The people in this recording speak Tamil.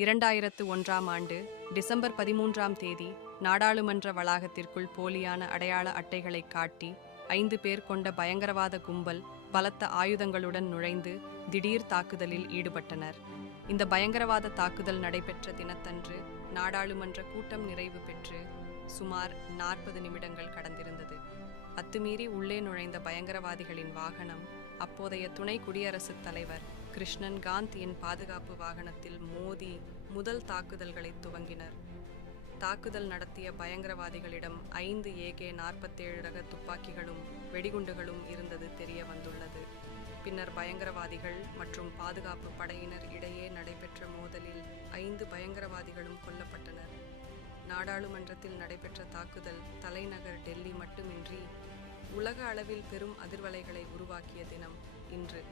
2001ஆம் ஆண்டு டிசம்பர் 13ஆம் தேதி நாடாளுமன்ற வளாகத்திற்குள் போலியான அடையாள அட்டைகளை காட்டி 5 பேர் கொண்ட பயங்கரவாத கும்பல் பலத்த ஆயுதங்களுடன் நுழைந்து திடீர் தாக்குதலில் ஈடுபட்டனர். இந்த பயங்கரவாத தாக்குதல் நடைபெற்ற தினத்தன்று நாடாளுமன்ற கூட்டம் நிறைவு பெற்று சுமார் 40 நிமிடங்கள் கடந்திருந்தது. அத்துமீறி உள்ளே நுழைந்த பயங்கரவாதிகளின் வாகனம் அப்போதைய துணை குடியரசுத் தலைவர் கிருஷ்ணன் காந்தியின் பாதுகாப்பு வாகனத்தில் மோதி முதல் தாக்குதல்களை துவங்கினர். தாக்குதல் நடத்திய பயங்கரவாதிகளிடம் 5 AK-47 ரக துப்பாக்கிகளும் வெடிகுண்டுகளும் இருந்தது தெரிய வந்துள்ளது. பின்னர் பயங்கரவாதிகள் மற்றும் பாதுகாப்பு படையினர் இடையே நடைபெற்ற மோதலில் 5 பயங்கரவாதிகளும் கொல்லப்பட்டனர். நாடாளுமன்றத்தில் நடைபெற்ற தாக்குதல் தலைநகர் டெல்லி மட்டுமின்றி உலக அளவில் பெரும் அதிர்வலைகளை உருவாக்கிய தினம் இன்று.